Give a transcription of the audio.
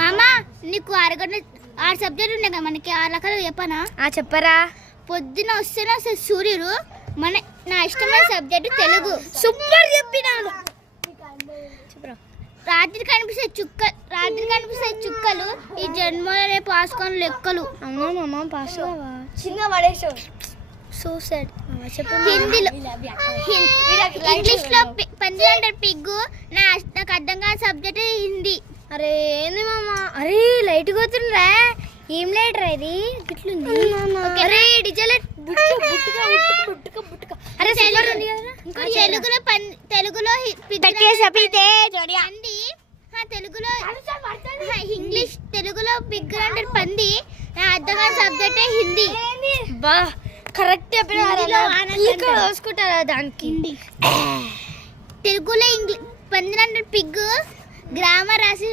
మామ నీకు 6 సబ్జెక్ట్ ఉన్నాయి కదా, మనకి 6 రకాలు చెప్పనా? చెప్పరా. పొద్దున వస్తేనే అసలు సూర్యుడు. నా ఇష్టమైన సబ్జెక్టు తెలుగు. సూపర్ చెప్పినాను. రాత్రి కనిపిస్తాయి చుక్కలు, ఈ జన్మలోనే పాసుకొని లెక్కలు. అమ్మా మామ పాస్ కావా? చిన్న పడేసావు. సూసైడ్. హిందీలో ఇంగ్లీష్ లో పంది అంటారు పిగ్గు. నాకు అర్థం కాని సబ్జెక్ట్ హిందీ. అరే ఏంది మామ? అరే లైట్ పోతుండ్రా. ఏం లైట్ రా ఇది? గిట్లుంది. అరే డిజైన్ లైట్. అరే తెలుగులో తెలుగులో పిగ్ అంటారు పంది. నా అర్థం కాని సబ్జెక్ట్ హిందీ. బా కరెక్ట్ చెప్పిన దానికి. తెలుగులో పంది అంటారు పిగ్. గ్రామర్ రాసి